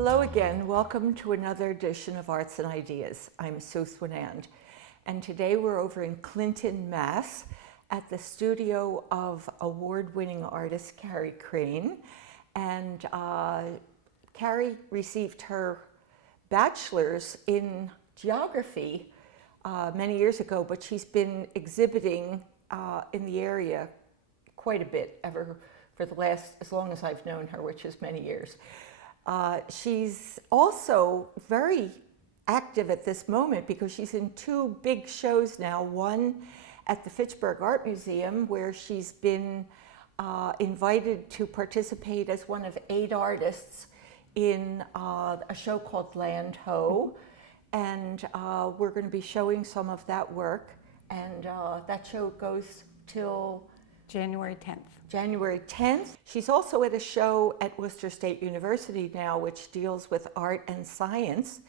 Hello again. Welcome to another edition of Arts and Ideas. I'm Sue Swinand, and today we're over in Clinton, Mass. at the studio of award-winning artist Carrie Crane. And Carrie received her bachelor's in geography many years ago, but she's been exhibiting in the area quite a bit for the last, as long as I've known her, which is many years. She's also very active at this moment because she's in two big shows now, one at the Fitchburg Art Museum, where she's been invited to participate as one of 8 artists in a show called Land Ho. And we're going to be showing some of that work. And that show goes till January 10th. January 10th. She's also at a show at Worcester State University now, which deals with art and science.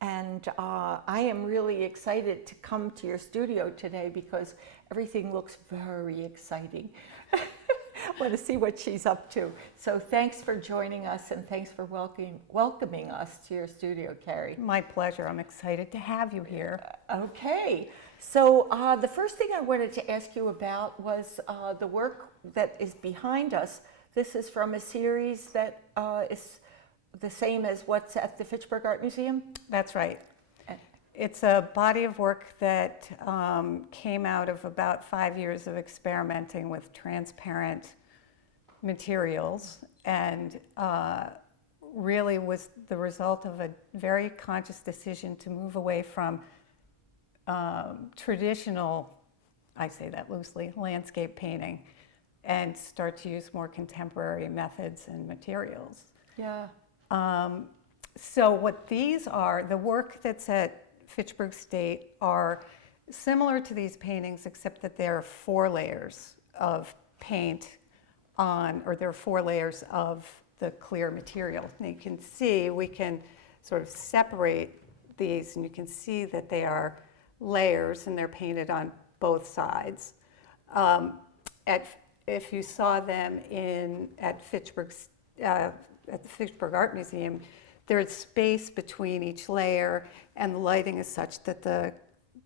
And I am really excited to come to your studio today because everything looks very exciting. I want to see what she's up to. So thanks for joining us, and thanks for welcoming us to your studio, Carrie. My pleasure. I'm excited to have you here. Okay. So the first thing I wanted to ask you about was the work that is behind us. This is from a series that is the same as what's at the Fitchburg Art Museum? That's right. It's a body of work that came out of about 5 years of experimenting with transparent materials, and really was the result of a very conscious decision to move away from traditional, I say that loosely, landscape painting, and start to use more contemporary methods and materials. Yeah. So what these are, the work that's at Fitchburg State are similar to these paintings, except that there are 4 layers of paint on, or there are 4 layers of the clear material. And you can see, we can sort of separate these, and you can see that they are layers and they're painted on both sides. If you saw them at the Fitchburg Art Museum, there's space between each layer, and the lighting is such that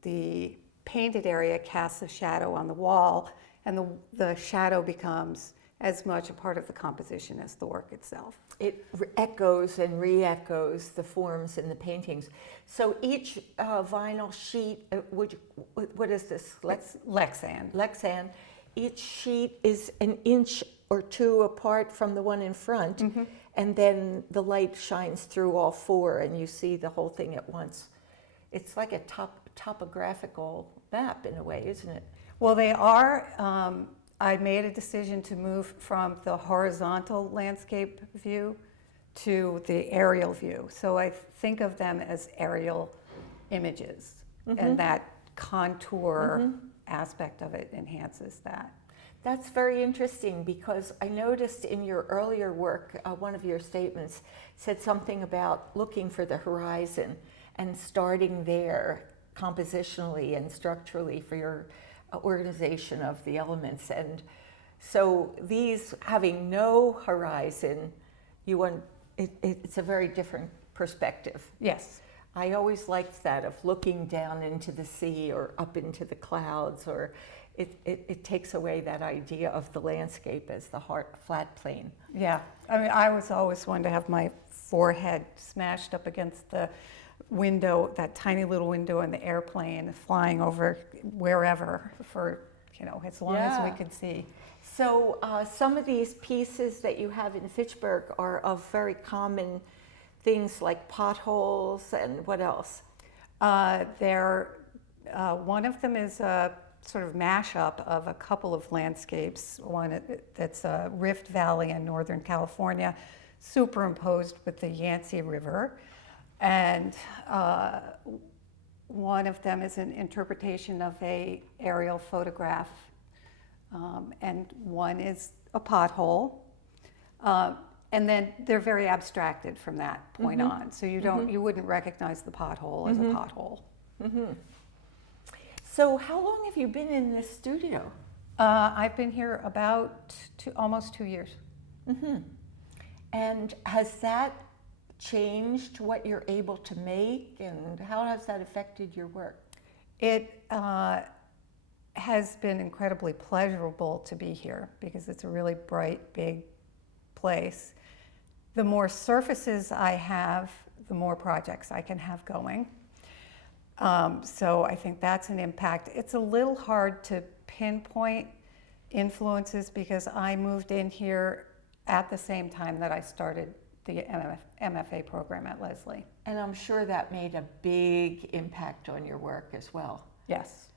the painted area casts a shadow on the wall, and the shadow becomes as much a part of the composition as the work itself. It echoes and re-echoes the forms in the paintings. So each vinyl sheet, what is this? Lexan. Lexan. Each sheet is an inch or 2 apart from the one in front, mm-hmm. and then the light shines through all 4 and you see the whole thing at once. It's like a topographical map in a way, isn't it? Well, they are. I made a decision to move from the horizontal landscape view to the aerial view. So I think of them as aerial images, mm-hmm. and that contour mm-hmm. aspect of it enhances that. That's very interesting, because I noticed in your earlier work, one of your statements said something about looking for the horizon and starting there compositionally and structurally for your organization of the elements. And so these having no horizon, it's a very different perspective. Yes. I always liked that, of looking down into the sea or up into the clouds, or it takes away that idea of the landscape as the flat plane. Yeah, I mean, I was always one to have my forehead smashed up against the window, that tiny little window in the airplane, flying over wherever for, as long as we could see. So some of these pieces that you have in Fitchburg are of very common things like potholes, and what else? One of them is a sort of mashup of a couple of landscapes. One that's a Rift Valley in Northern California, superimposed with the Yangtze River. And one of them is an interpretation of an aerial photograph, and one is a pothole. And then they're very abstracted from that point mm-hmm. on. So you wouldn't recognize the pothole as mm-hmm. a pothole. Mm-hmm. So how long have you been in this studio? I've been here about almost 2 years. Mm-hmm. And has that changed what you're able to make, and how has that affected your work? It has been incredibly pleasurable to be here because it's a really bright, big place. The more surfaces I have, the more projects I can have going. So I think that's an impact. It's a little hard to pinpoint influences because I moved in here at the same time that I started the MFA program at Lesley. And I'm sure that made a big impact on your work as well. Yes.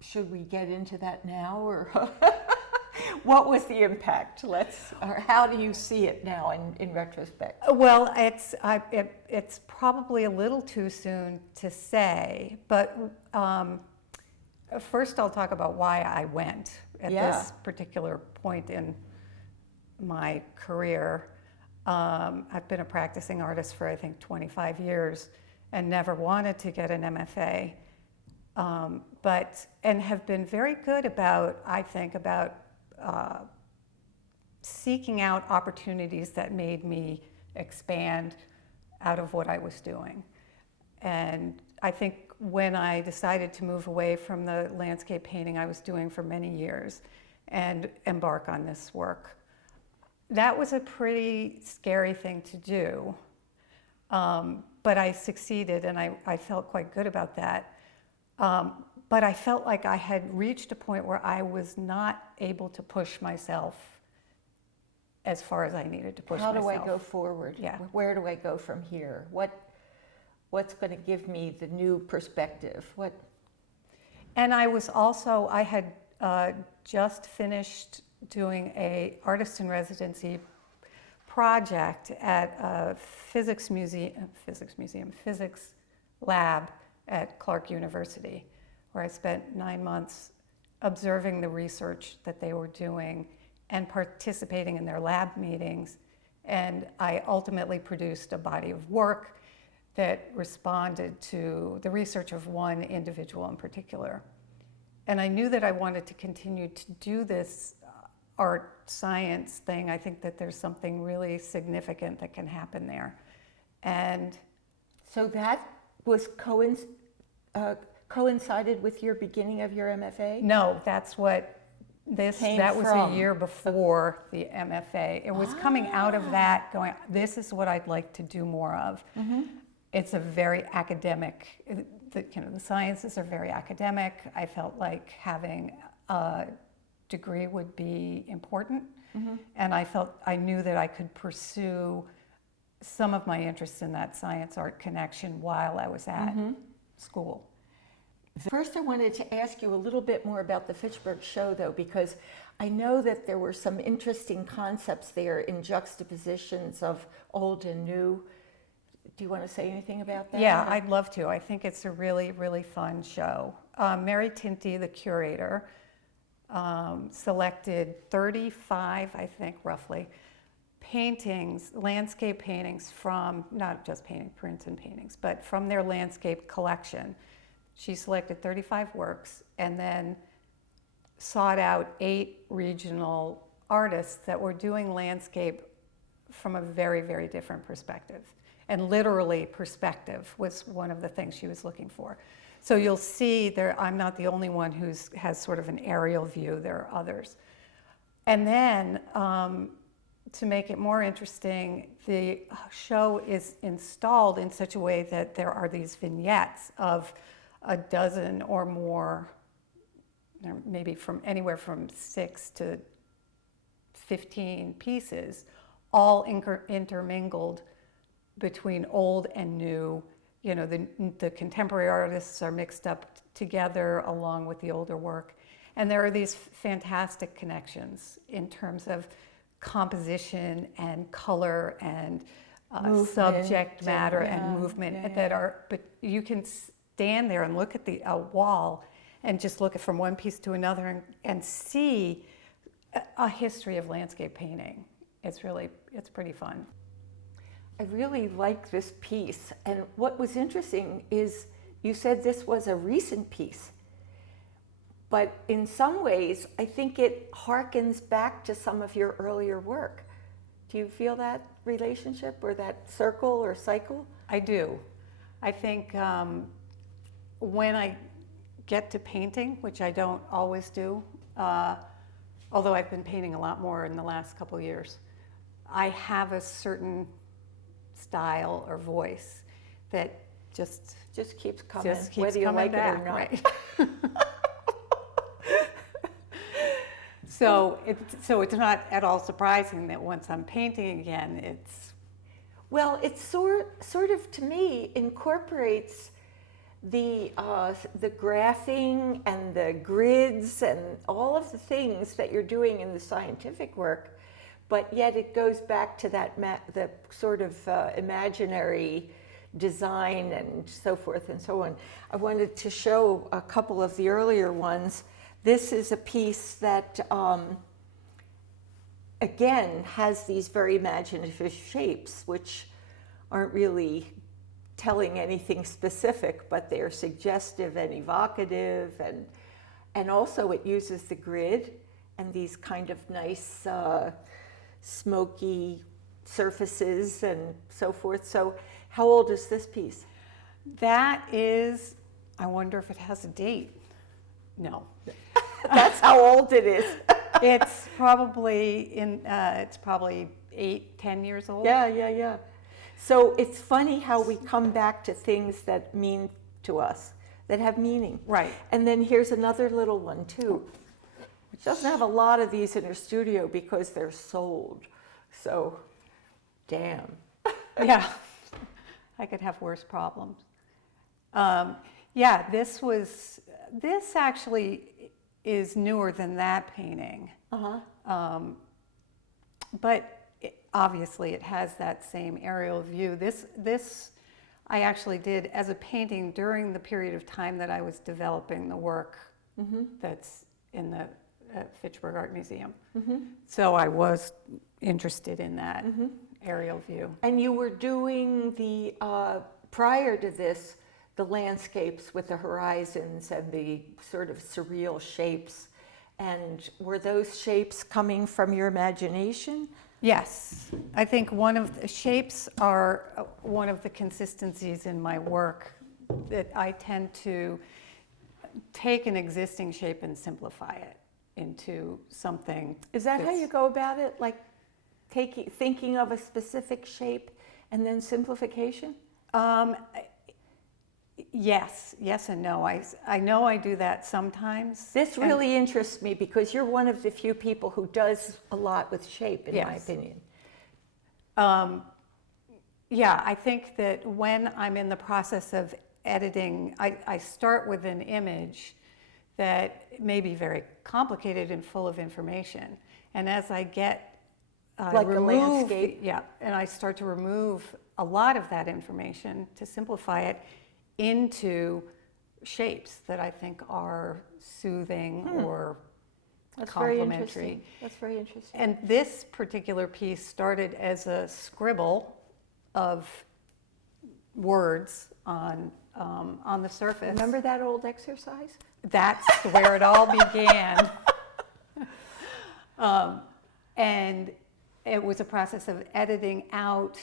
Should we get into that now, or what was the impact? Or how do you see it now in retrospect? Well, it's probably a little too soon to say, but first I'll talk about why I went at this particular point in my career. I've been a practicing artist for I think 25 years and never wanted to get an MFA, and have been very good about, I think, about seeking out opportunities that made me expand out of what I was doing. And I think when I decided to move away from the landscape painting I was doing for many years and embark on this work, that was a pretty scary thing to do. But I succeeded, and I felt quite good about that. But I felt like I had reached a point where I was not able to push myself as far as I needed to push myself. How do I go forward? Yeah. Where do I go from here? What's going to give me the new perspective? And I had just finished doing a artist in residency project at a physics lab at Clark University, where I spent 9 months observing the research that they were doing and participating in their lab meetings. And I ultimately produced a body of work that responded to the research of one individual in particular. And I knew that I wanted to continue to do this art science thing. I think that there's something really significant that can happen there. And so that was coincided with your beginning of your MFA? No, that's what that was a year before the MFA. It was coming out of that going, this is what I'd like to do more of. Mm-hmm. It's a very academic, the sciences are very academic. I felt like having a degree would be important. Mm-hmm. And I knew that I could pursue some of my interests in that science art connection while I was at school. First, I wanted to ask you a little bit more about the Fitchburg show, though, because I know that there were some interesting concepts there in juxtapositions of old and new. Do you want to say anything about that? Yeah, I'd love to. I think it's a really, really fun show. Mary Tinty, the curator, selected 35, I think, roughly, paintings, landscape paintings from, not just prints and paintings, but from their landscape collection. She selected 35 works and then sought out 8 regional artists that were doing landscape from a very, very different perspective. And literally, perspective was one of the things she was looking for. So you'll see there, I'm not the only one who has sort of an aerial view, there are others. And then, to make it more interesting, the show is installed in such a way that there are these vignettes of a dozen or more, maybe from anywhere from 6 to 15 pieces, all intermingled between old and new. You know, the contemporary artists are mixed up together along with the older work. And there are these fantastic connections in terms of composition and color and subject matter and movement that are, but you can stand there and look at the wall and just look at from one piece to another and see a history of landscape painting. It's pretty fun. I really like this piece, and what was interesting is you said this was a recent piece, but in some ways I think it harkens back to some of your earlier work. Do you feel that relationship or that circle or cycle? I do. I think when I get to painting, which I don't always do, although I've been painting a lot more in the last couple of years, I have a certain style or voice that just keeps coming, keeps whether you coming like back, it or not. right? So it's not at all surprising that once I'm painting again, it's... Well, it sort of, to me, incorporates the graphing and the grids and all of the things that you're doing in the scientific work, but yet it goes back to that the sort of imaginary design and so forth and so on. I wanted to show a couple of the earlier ones. This is a piece that, again, has these very imaginative shapes, which aren't really telling anything specific, but they're suggestive and evocative, and also it uses the grid and these kind of nice smoky surfaces and so forth. So how old is this piece? That is, I wonder if it has a date. No. That's how old it is. It's probably it's probably 8-10 years old. Yeah. So it's funny how we come back to things that mean to us, that have meaning. Right. And then here's another little one too. She doesn't have a lot of these in her studio because they're sold. So, damn. Yeah, I could have worse problems. Yeah, this actually is newer than that painting. But obviously it has that same aerial view. This I actually did as a painting during the period of time that I was developing the work that's in the Fitchburg Art Museum. So I was interested in that aerial view. And you were doing the, prior to this, the landscapes with the horizons and the sort of surreal shapes. And were those shapes coming from your imagination? Yes, I think one of the shapes are one of the consistencies in my work, that I tend to take an existing shape and simplify it into something. Is that how you go about it? Like thinking of a specific shape and then simplification? Yes and no. I know I do that sometimes. This really interests me because you're one of the few people who does a lot with shape, in my opinion. Yeah, I think that when I'm in the process of editing, I start with an image that may be very complicated and full of information. And as I get like the landscape? Yeah, and I start to remove a lot of that information to simplify it into shapes that I think are soothing or complementary. That's very interesting. And this particular piece started as a scribble of words on the surface. Remember that old exercise? That's where it all began. And it was a process of editing out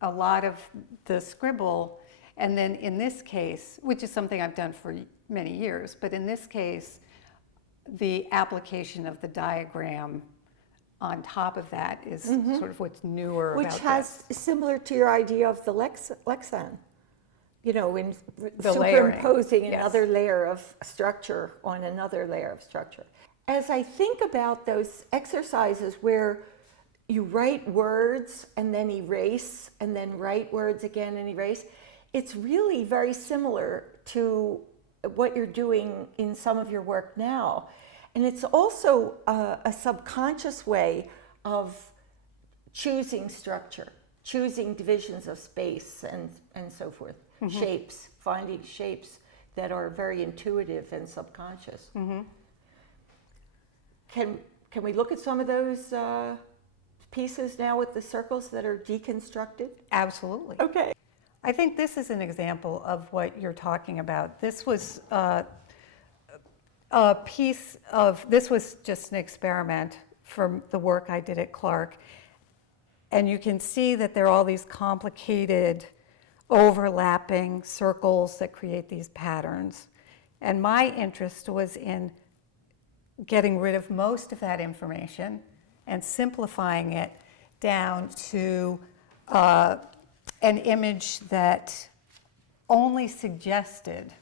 a lot of the scribble. And then in this case, which is something I've done for many years, but in this case, the application of the diagram on top of that is sort of what's newer about this. Which has, similar to your idea of the lexan, you know, in The superimposing layering. another layer of structure on another layer of structure. As I think about those exercises where you write words and then erase, and then write words again and erase, it's really very similar to what you're doing in some of your work now. And it's also a subconscious way of choosing structure, choosing divisions of space and so forth, shapes, finding shapes that are very intuitive and subconscious. Can we look at some of those pieces now with the circles that are deconstructed? Absolutely. Okay. I think this is an example of what you're talking about. This was this was just an experiment from the work I did at Clark. And you can see that there are all these complicated overlapping circles that create these patterns. And my interest was in getting rid of most of that information and simplifying it down to an image that only suggested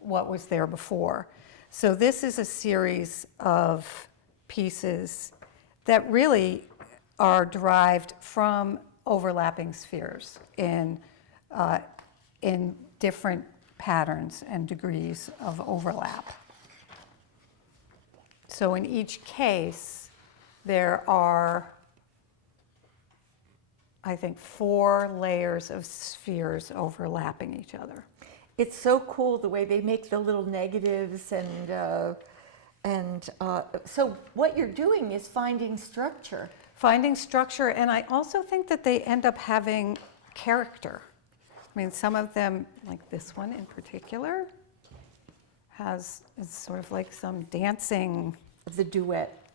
what was there before. So this is a series of pieces that really are derived from overlapping spheres in different patterns and degrees of overlap. So in each case, there are, I think, 4 layers of spheres overlapping each other. It's so cool the way they make the little negatives and so what you're doing is finding structure. Finding structure, and I also think that they end up having character. I mean, some of them, like this one in particular, is sort of like some dancing. The duet.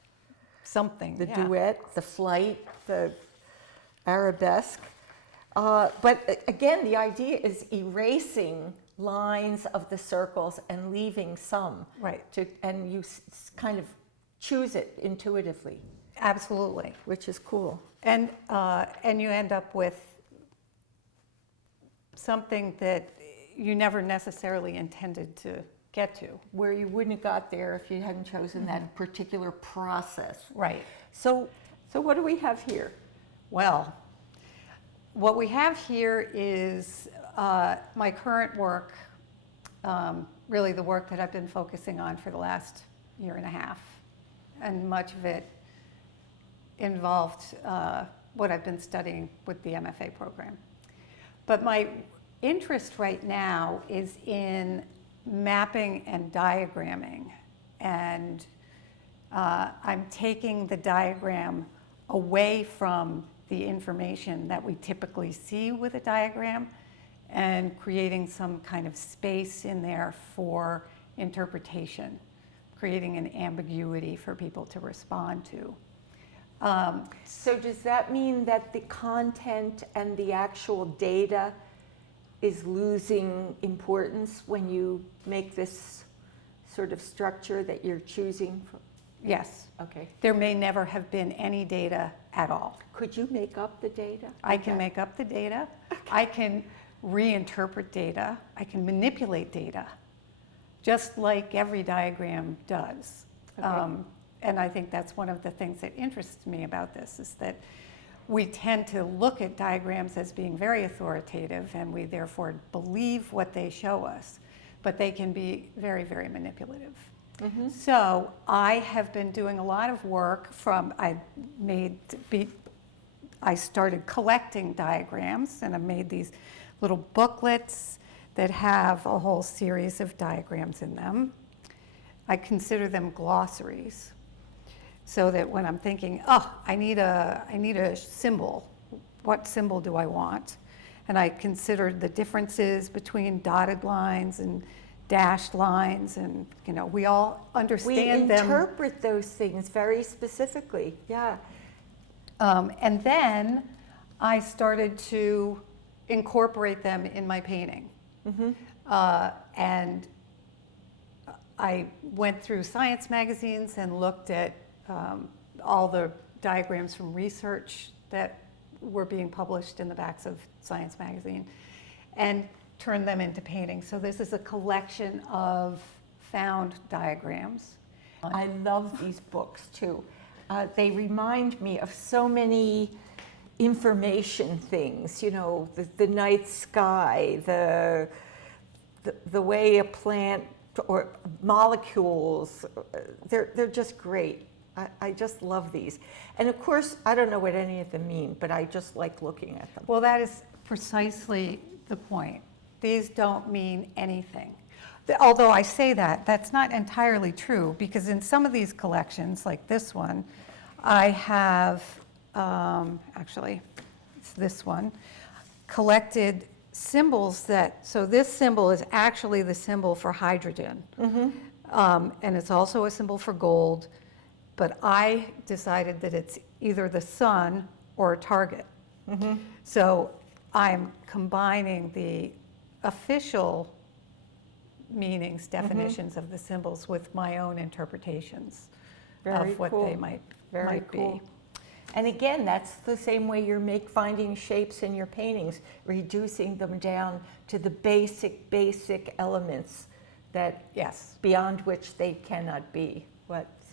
Something, The yeah. duet, the flight, the arabesque. But again, the idea is erasing lines of the circles and leaving some. Right. And you kind of choose it intuitively. Absolutely. Which is cool. And you end up with something that you never necessarily intended to get to. Where you wouldn't have got there if you hadn't chosen that particular process. Right. So what do we have here? Well, what we have here is my current work, really the work that I've been focusing on for the last year and a half. And much of it involved what I've been studying with the MFA program. But my interest right now is in mapping and diagramming. And I'm taking the diagram away from the information that we typically see with a diagram and creating some kind of space in there for interpretation, creating an ambiguity for people to respond to. So does that mean that the content and the actual data is losing importance when you make this sort of structure that you're choosing? Yes. Okay. There may never have been any data at all. Could you make up the data? I can make up the data. I can reinterpret data. I can manipulate data, just like every diagram does. Okay. And I think that's one of the things that interests me about this, is that we tend to look at diagrams as being very authoritative, and we therefore believe what they show us, but they can be very, very manipulative. Mm-hmm. So I have been doing a lot of work I started collecting diagrams, and I made these little booklets that have a whole series of diagrams in them. I consider them glossaries, so that when I'm thinking, I need a symbol, what symbol do I want? And I considered the differences between dotted lines and dashed lines, and we all understand them. We interpret those things very specifically, yeah. And then I started to incorporate them in my painting. Mm-hmm. And I went through science magazines and looked at all the diagrams from research that were being published in the backs of Science magazine, and turned them into paintings. So this is a collection of found diagrams. I love these books too. They remind me of so many information things, the night sky, the way a plant or molecules, they're just great. I just love these. And of course, I don't know what any of them mean, but I just like looking at them. Well, that is precisely the point. These don't mean anything. Although I say that, that's not entirely true, because in some of these collections, like this one, I have, actually, it's this one, collected symbols so this symbol is actually the symbol for hydrogen. Mm-hmm. And it's also a symbol for gold, but I decided that it's either the sun or a target. So I'm combining the official meanings, definitions of the symbols with my own interpretations Very of what cool. they might Cool. be. And again, that's the same way you're finding shapes in your paintings, reducing them down to the basic elements that Yes. beyond which they cannot be.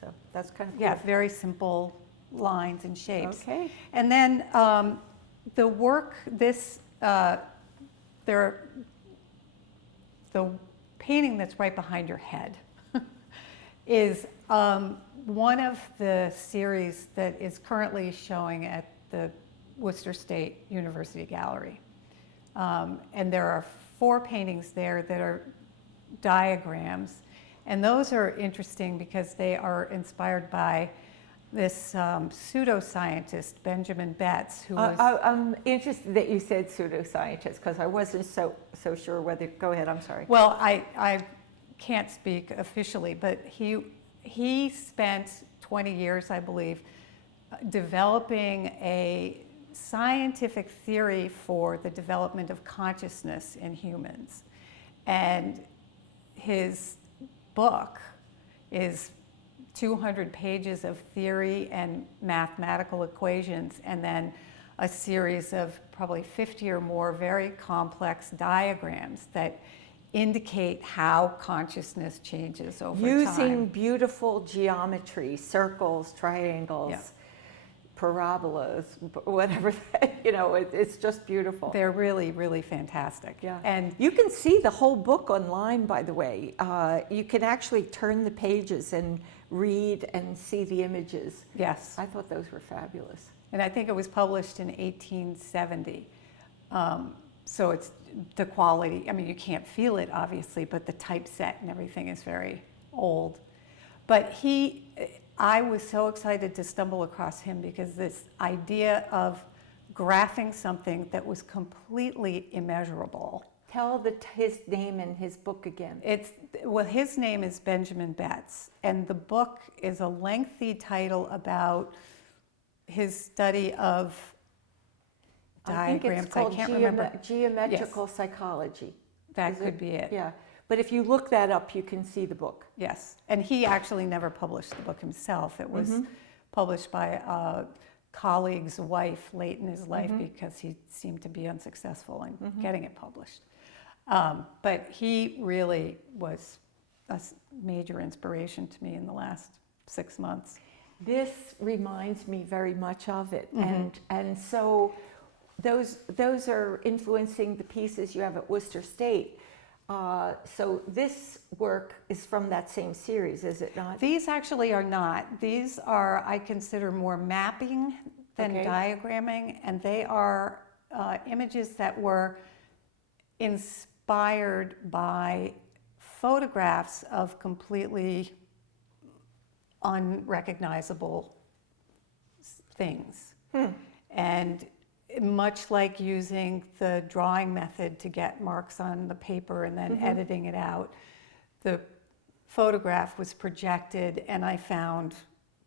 So that's kind of cool. Yeah, very simple lines and shapes. Okay. And then the work, the painting that's right behind your head is one of the series that is currently showing at the Worcester State University Gallery. And there are 4 paintings there that are diagrams. And those are interesting because they are inspired by this pseudoscientist, Benjamin Betts, who was... I'm interested that you said pseudoscientist because I wasn't so sure whether... Go ahead, I'm sorry. Well, I can't speak officially, but he spent 20 years, I believe, developing a scientific theory for the development of consciousness in humans. And his book is 200 pages of theory and mathematical equations, and then a series of probably 50 or more very complex diagrams that indicate how consciousness changes over time. Using beautiful geometry, circles, triangles, Yeah. parabolas, whatever, it's just beautiful. They're really, really fantastic. Yeah. And you can see the whole book online, by the way. You can actually turn the pages and read and see the images. yes, I thought those were fabulous. and I think it was published in 1870. So it's the quality, I mean, you can't feel it obviously, but the typeset and everything is very old. But I was so excited to stumble across him because this idea of graphing something that was completely immeasurable. Tell his name and his book again. His name is Benjamin Betts, and the book is a lengthy title about his study of diagrams. I think it's called can't remember. geometrical psychology. That could be it. Yeah, but if you look that up, you can see the book. Yes, and he actually never published the book himself. It was published by a colleague's wife late in his life because he seemed to be unsuccessful in getting it published. But he really was a major inspiration to me in the last 6 months. This reminds me very much of it, and so those are influencing the pieces you have at Worcester State. So this work is from that same series, is it not? These actually are not. These are, I consider, more mapping than diagramming, and they are images that were inspired by photographs of completely unrecognizable things. And much like using the drawing method to get marks on the paper and then editing it out, the photograph was projected and I found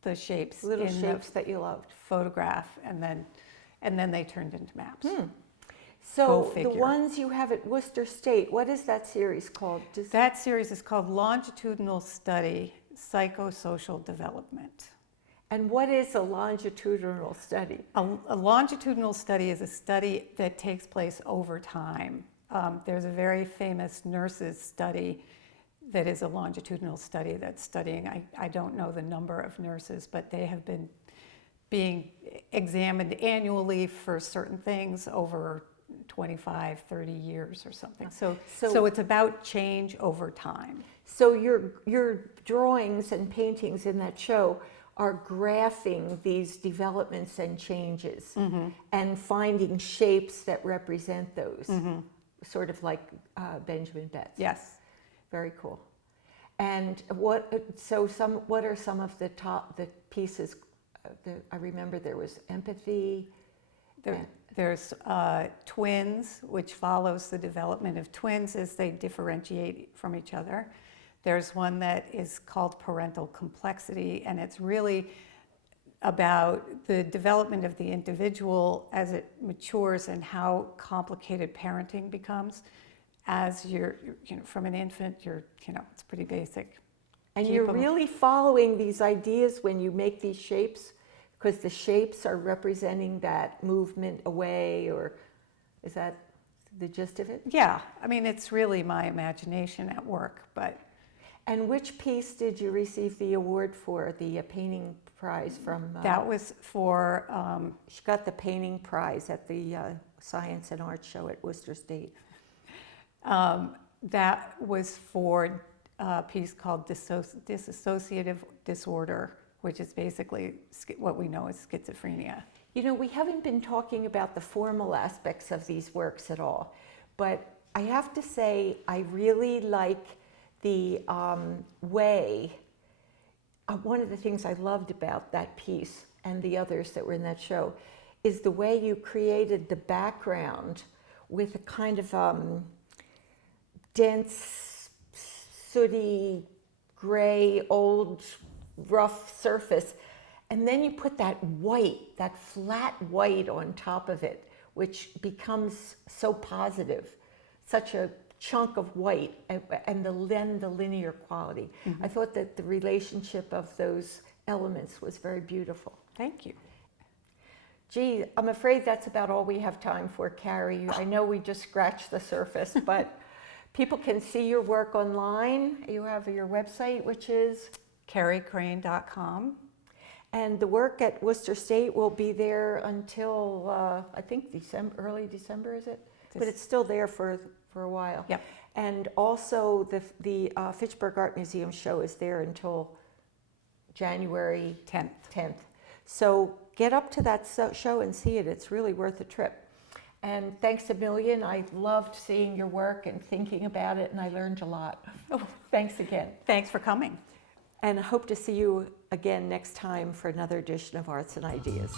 the shapes Little in shapes that you loved. photograph, and then they turned into maps. So the figure. ones you have at Worcester State, what is that series called? That series is called Longitudinal Study, Psychosocial Development. And what is a longitudinal study? A longitudinal study is a study that takes place over time. There's a very famous nurses study that is a longitudinal study that's studying, I don't know the number of nurses, but they have been being examined annually for certain things over 25, 30 years or something. So it's about change over time. So your drawings and paintings in that show are graphing these developments and changes and finding shapes that represent those, sort of like Benjamin Betts. Yes. Very cool. And what are some of the pieces? I remember there was empathy. There's twins, which follows the development of twins as they differentiate from each other. There's one that is called parental complexity, and it's really about the development of the individual as it matures and how complicated parenting becomes. As you're, from an infant, it's pretty basic. And Keep you're 'em- really following these ideas when you make these shapes, because the shapes are representing that movement away, or is that the gist of it? Yeah, I mean, it's really my imagination at work, but And which piece did you receive the award for, the painting prize from? that was for, She got the painting prize at the Science and Art Show at Worcester State. that was for a piece called dissociative disorder, which is basically what we know as schizophrenia. You know, we haven't been talking about the formal aspects of these works at all, but I have to say I really like the way, one of the things I loved about that piece and the others that were in that show is the way you created the background with a kind of dense, sooty, gray, old, rough surface. And then you put that white, that flat white on top of it, which becomes so positive, such a chunk of white, and then the linear quality. Mm-hmm. I thought that the relationship of those elements was very beautiful. Thank you. Gee, I'm afraid that's about all we have time for, Carrie. I know we just scratched the surface, but people can see your work online. You have your website, which is? CarrieCrane.com. And the work at Worcester State will be there until, I think, early December, is it? But it's still there for a while. Yep. And also the Fitchburg Art Museum show is there until January 10th. So get up to that show and see it. It's really worth the trip. And thanks a million. I loved seeing your work and thinking about it, and I learned a lot. Oh, thanks again. Thanks for coming. And I hope to see you again next time for another edition of Arts and Ideas.